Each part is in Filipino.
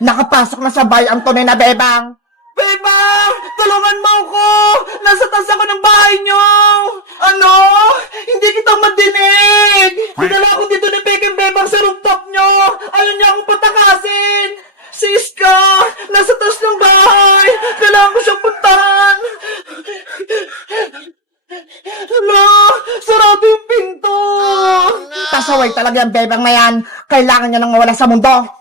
Nakapasok na sa bahay ang tunay na bebang. Bebang! Tulungan mo ako! Nasa taas ako ng bahay niyo! Ano? Hindi kita madinig! Dinala ako dito ni Peking Bebang sa rooftop niyo! Ayaw niya akong patakasin! Si Iska! Nasa taas ng bahay! Kailangan ko siyang puntahan! Hala! Sarado yung pinto! Pasaway talaga ang bebang na yan. Kailangan niya nang mawala sa mundo.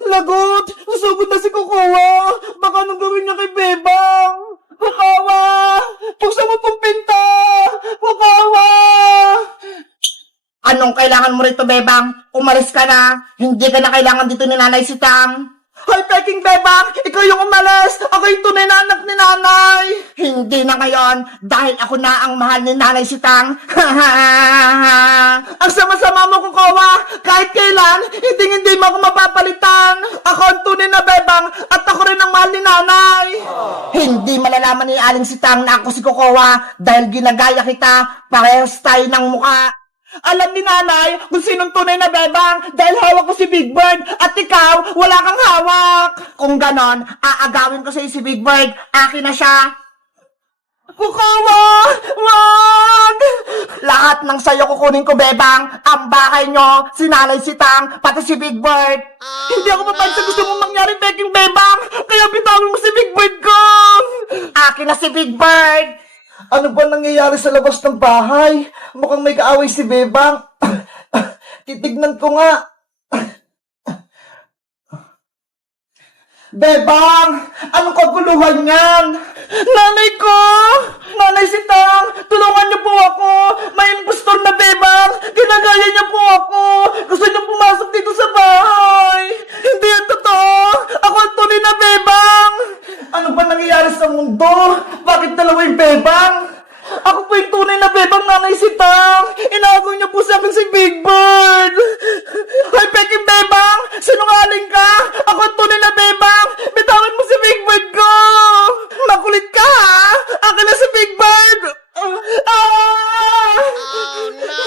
Lagot! Nasugod na si Kukawa! Baka anong gawin niya kay Bebang? Kukawa! Buksan mo tong pinta! Kukawa! Anong kailangan mo rito, bebang? Umalis ka na. Hindi ka na kailangan dito ni Nanay Sitang. Hoy, Peking Bebang! Ikaw yung umalis! Ako yung tunay na anak ni Nanay! Hindi na ngayon, dahil ako na ang mahal ni Nanay Sitang. Ang sama-sama mo, Kukawa! Kahit kailan, hindi mo ako mapapalitan! Ako ang tunay na Bebang at ako rin ang mahal ni Nanay! Hindi malalaman ni Aling Sitang na ako si Kukawa dahil ginagaya kita, parehas tayo ng mukha. Alam ni Nanay kung sinong tunay na Bebang dahil hawak ko si Big Bird at ikaw, wala kang hawak! Kung ganon, aagawin ko sa'yo si Big Bird. Akin na siya. Kukawa! Wag! Lahat ng sayo kukunin ko, bebang. Ang bahay nyo, si Nanay Sitang, pati si Big Bird. Hindi ako papayag sa gusto mong mangyari, Peking Bebang! Kaya bitawin mo si Big Bird ko! Akin na si Big Bird. Ano ba nangyayari sa labas ng bahay? Mukhang may kaaway si Bebang. Titignan ko nga. Bebang! Anong kaguluhan yan? Nanay ko! Nanay Sitang! Tulungan niyo po ako! May impostor na Bebang! Ginagaya niya po ako! Gusto niyo pumasok dito sa bahay! Hindi yan totoo! Ako ang tunay na Bebang! Ano ba nangyayari sa mundo? Bakit dalawa yung Bebang? Ako po yung tunay na Bebang, Nanay Sitang! Inaagaw niyo po sa akin si Big Bird! Hoy, Peking Bebang! Sinungaling ka! Ako ang tunay na Bebang! Bitawan mo si Big Bird ko! Makulit ka, ha? Akin na si Big Bird!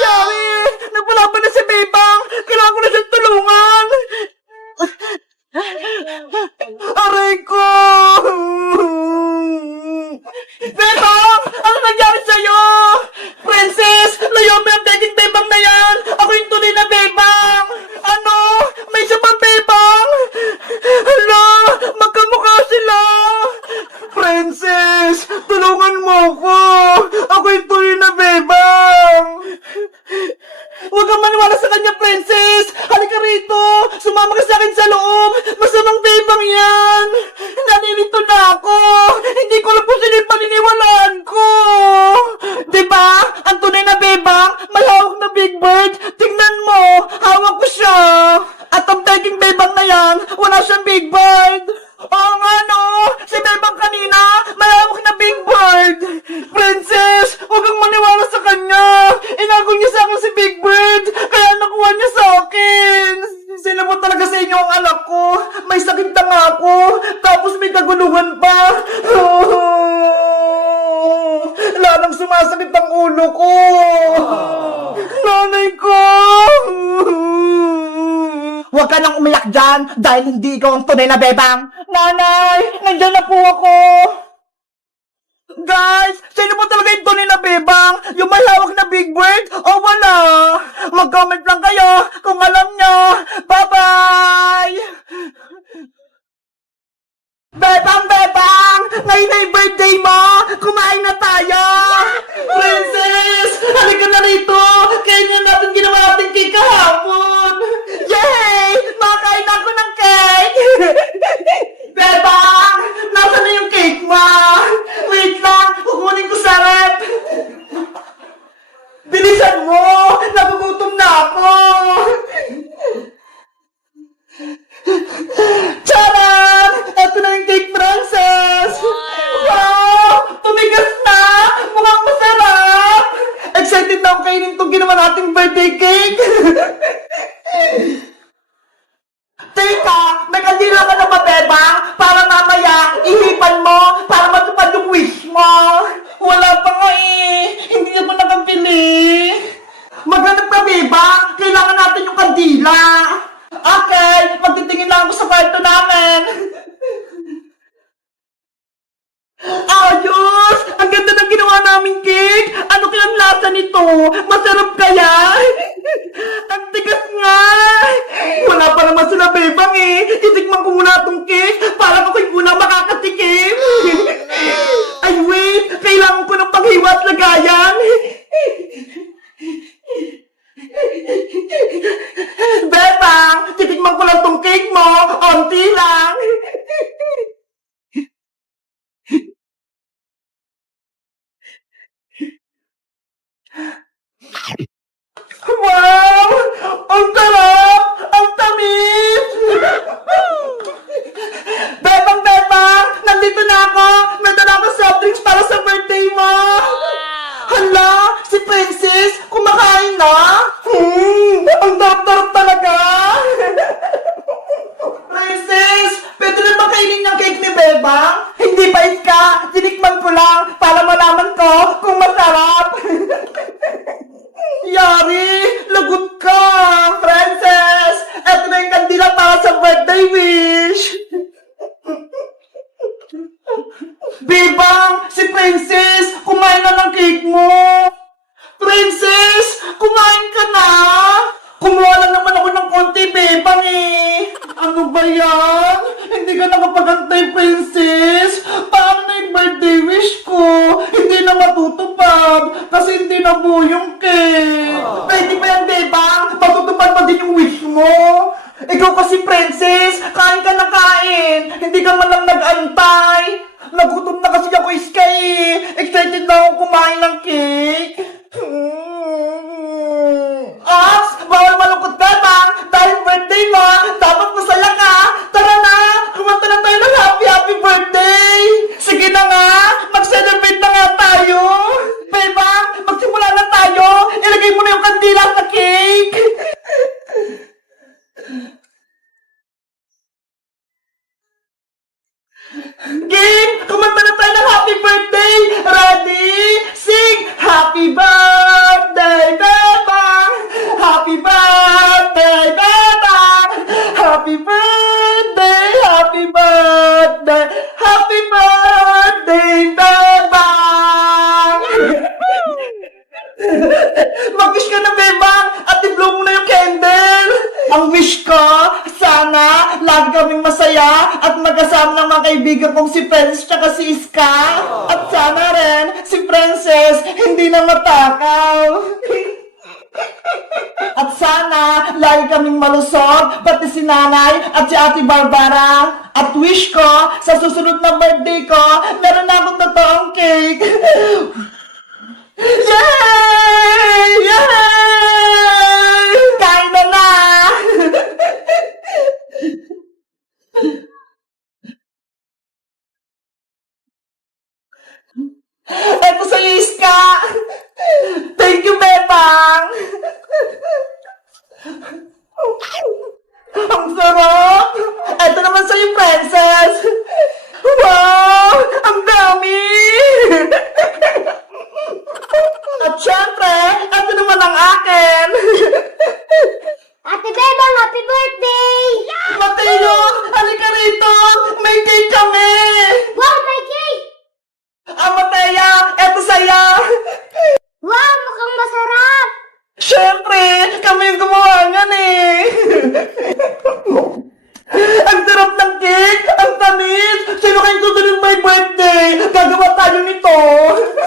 Yari! Nagpalaban na si Bebang! Kailangan ko na siyang tulungan! Aray ko! Bebang! Ano nangyari sa'yo? Princess! Layo mo yung Peking Bebang na yan! Ako yung tunay na Bebang! Ano? May isa pang Bebang? Hala! Magkamukha sila! Princess! Tulungan mo ko! Ako yung tunay na Bebang! Huwag kang maniwala sa kanya, Princess! Halika rito! Sumama ka sa akin sa loob! Masamang Bebang yan! Nanirito na ako! Hindi ko alam kung sino yung paniniwalaan ko! Diba? Ang tunay na Bebang, may hawak na Big Bird! Tingnan mo! Hawak ko siya! At ang Peking Bebang na yan, wala siyang Big Bird! Oo nga no! Si Bebang kanina, may hawak na Big Bird! Princess, huwag kang maniwala sa kanya! Inagaw niya sa akin si Big Bird! Kaya nakuha niya sa akin! Sino mo talaga sa inyo ang anak ko? May sakit na nga ako! Tapos may kaguluhan pa! Lalang sumasakit ang ulo ko! Nanay ko! Huwag ka nang umiyak dyan dahil hindi ikaw ang tunay na bebang. Nanay! Nandiyan na po ako! Guys! Sino po talaga yung tunay na Bebang? Yung may hawak na Big Bird? O wala? Mag-comment lang kayo kung alam nyo! Bye-bye! Bebang! Bebang! Ngayon na yung birthday mo! Kumain na tayo! Princess! Halika na rito! Kainin na natin ginawa natin cake kahapon! Yay! Makain ako ng cake! Bebang! Nasaan na yung cake mo? Wait lang! Kukunin ko sa rep! Bilisan mo! Nagugutom na ako! Charan! Ito na yung cake, Princess! Wow! Tumigas na! Mukhang masarap! Excited na ako kainin itong ginawa nating birthday cake! Teka! May kandila ka na ba, Bebang? Para mamaya, ihipan mo para matupad yung wish mo! Wala pa nga eh! Hindi ako nakabili! Maghanap ka, Bebang! Kailangan natin yung kandila! Okay! Masarap kaya? Ang tigas nga! Wala pa naman sila bebang eh. Itikman ko muna itong cake para ako'y unang makakatikim. Ay wait, kailangan ko ng paghiwa at lagayan. Bebang, titikman ko lang tong cake mo. Onti lang. Wow! Ang sarap! Ang tamis! Bebang, Bebang! Nandito na ako! May dala ako soft drinks para sa birthday mo! Hala! Si Princess! Kumakain na! Ang darap-darap talaga! Princess! Pwede na ba kainin yung cake ni Bebang? Hindi pa ka! Tinikman ko lang para malaman ko kung masarap! Yari! Lagot ka! Princess! Eto na yung kandila para sa birthday wish! Bebang! Si Princess! Kumain na ng cake mo! Princess! Kumain ka na! Kumuha lang naman ako ng konti, Bebang eh! Ano ba yan? Hindi ka nakapagantay, Princess! Paano na yung birthday wish ko? Hindi na matutupad kasi hindi na buo yung cake! Pwede ba yan, Bebang? Matutupad pa din yung wish mo? Ikaw kasi, Princess! Kain ka na kain! Hindi ka man lang nag-antay! Nagutom na kasi ako, Iskay! Excited na akong kumain ng cake! Ops! Bawal malungkot ka, Bang! Dahil birthday mo, dapat masaya ka! Tara na! Kumanta na tayo ng happy birthday! Sige na nga! Mag-celebrate na nga tayo! Bebang, magsimula na tayo! Ilagay mo na yung kandila sa cake! Game! Kumanta na tayo ng happy birthday! Ready? Sing! Happy birthday, Bebang! Happy birthday, Bebang! Happy birthday! Happy birthday! Happy birthday, Bebang! Mag-wish ka na, Bebang! At i-blow mo na yung candle! Ang wish ko, sana lagi kaming masaya at magkasama ng mga kaibigan kong si Princess tsaka si Iska. At sana rin si Princess hindi na matakaw. At sana lagi kaming malusog, pati si Nanay at si Ate Barbara. At wish ko, sa susunod na birthday ko, meron na akong totoong cake. Yay! Yay! Kain na na! Eto sa'yo, Iska! Thank you, Bebang! Ang sarap! Eto naman sa'yo, Princess! Wow! Ang dami! At syempre, eto naman ang akin! Ate Bebang, happy birthday! Mateo! Halika rito! May cake kami! Wow, may cake! Matea! Eto saya! Wow, mukhang masarap! Syempre! Kami yung gumawa niyan eh! Ang sarap ng cake! Ang tamis! Sino kayong susunod may birthday? Gagawa tayo nito!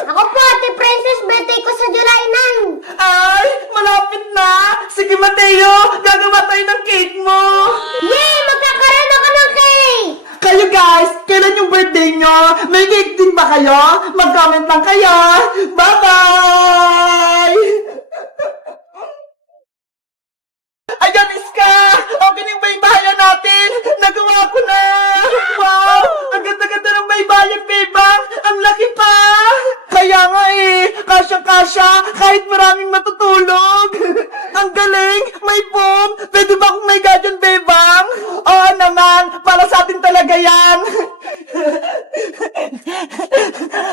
Ako po, Ate Princess, birthday ko sa July 9! Ay! Malapit na! Sige, Mateo! Gagawa tayo ng cake mo! Yay! Magkakaroon ako ng cake! Kayo guys, kailan yung birthday nyo? May cake din ba kayo? Mag-comment lang kayo! Bye-bye! Ayan, Iska! Okay na yung baybayan natin! Nagawa ko na! Wow! Ang ganda-ganda ng baybayan, Bebang! Ang laki pa! Kaya nga eh! Kasya-kasya! Kahit maraming matutulog! Ang galing! May foam! Pwede ba akong may gadyan, Bebang? Oo naman! Para sa atin talaga yan!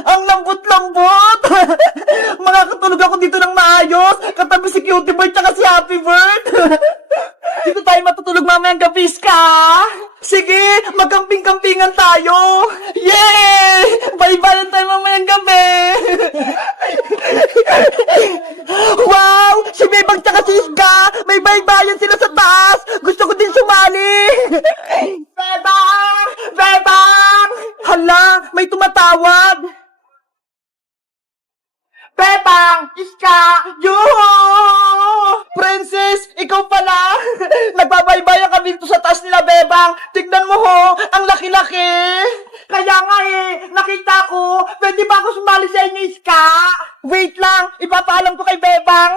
Ang lambot-lambot! Makakatulog ako dito ng maayos! Katabi si Cutie Bird tsaka si Happy Bird! Dito tayo matutulog mamayang gabi, Iska! Sige, magkamping-kampingan tayo! Yay! Bye-bye tayo mamayang gabi! Wow! Si Bebang tsaka si Iska! May baybayan sila sa taas! Gusto ko din sumali! Bebang! Bebang! Hala! May tumatawag! Bebang! Iska! Yuhu! Princess! Ikaw pala! Nagbabaybayan kami dito sa taas nila, Bebang! Tignan mo ho! Ang laki-laki! Kaya nga nakita ko! Pwede ba ako sumali sa inyo, Iska? Wait lang! Ipapaalam ko kay Bebang!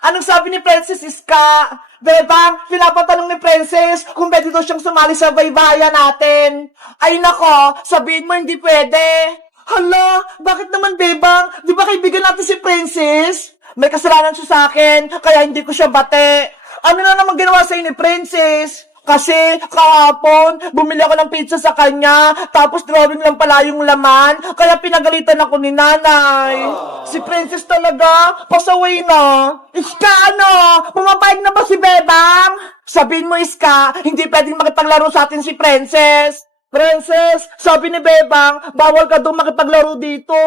Anong sabi ni Princess Iska? Bebang, pinapatanong ni Princess kung pwede daw siyang sumali sa baybayan natin. Ay nako, sabihin mo hindi pwede. Hala, bakit naman, Bebang? Di ba kaibigan natin si Princess? May kasalanan siya sa akin, kaya hindi ko siya bate. Ano na naman ginawa sa'yo ni Princess? Kasi kahapon, bumili ako ng pizza sa kanya, tapos drawing lang pala yung laman, kaya pinagalitan ako ni nanay. Si Princess talaga, pasaway na. Iska, ano? Pumapayag na ba si Bebang? Sabihin mo, Iska, hindi pwedeng makipaglaro sa atin si Princess. Princess, sabi ni Bebang, bawal ka daw makipaglaro dito.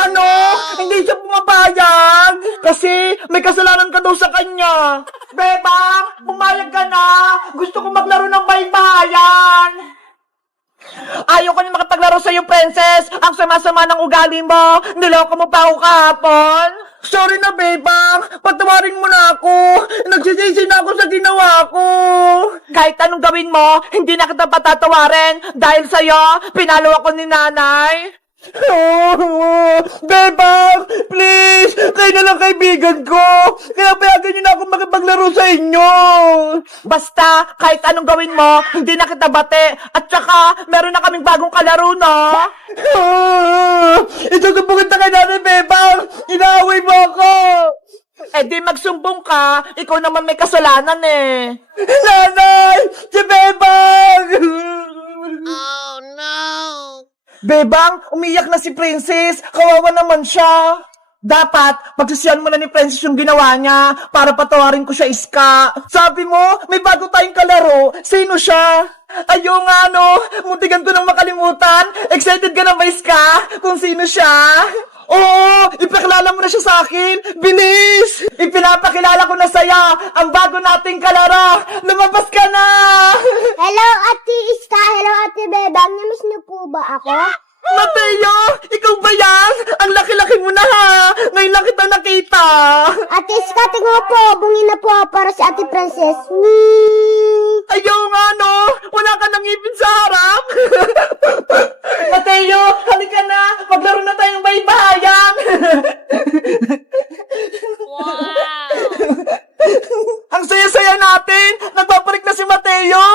Ano? Hindi siya pumapayag? Kasi may kasalanan ka daw sa kanya. Bebang, pumayag ka na. Gusto ko maglaro ng baybayan. Ayaw ko na makipaglaro sa'yo, Princess. Ang sama-sama ng ugali mo. Niloko mo pa ako kahapon. Sorry na, Bebang. Patawarin mo na ako. Nagsisisi na ako sa ginawa ko. Kahit anong gawin mo, hindi na kita patatawarin. Dahil sa'yo, pinalo ako ni nanay. Bebang, please, kayo na lang kaibigan ko. Kaya payagan niyo na ako makipaglaro sa inyo. Basta, kahit anong gawin mo, hindi na kita bate. At saka, meron na kaming bagong kalaro, no? Ito ko pumunta kay Nanay Bebang. Inaaway mo ako. Eh di magsumbong ka, ikaw naman may kasalanan eh. Nanay! Si Bebang! Oh no! Bebang, umiyak na si Princess. Kawawa naman siya. Dapat, pagsisiyan mo na ni Princess yung ginawa niya para patawarin ko siya, Iska. Sabi mo, may bago tayong kalaro. Sino siya? Ayaw nga, no? Muntikan ko nang makalimutan. Excited ka na ba, Iska? Kung sino siya? Oo! Ipakilala mo na siya sa akin! Bilis! Ipinapakilala ko na sa'yo ang bago nating kalaro! Lumabas ka na! Hello, Ate Iska! Hello, Ate Bebang! Namiss niyo po ba ako? Mateo! Ikaw ba yan? Ang laki-laki mo na ha! Ngayon lang kita nakita! Ate Iska, tingnan mo po! Bungin na po ako para si Ate Princess. Ayaw nga, no? Wala ka nang ipin sa harap! Mateo! Halika na! Maglaro na tayong baybayan! Wow! Ang saya-saya natin! Nagpaparik na si Mateo!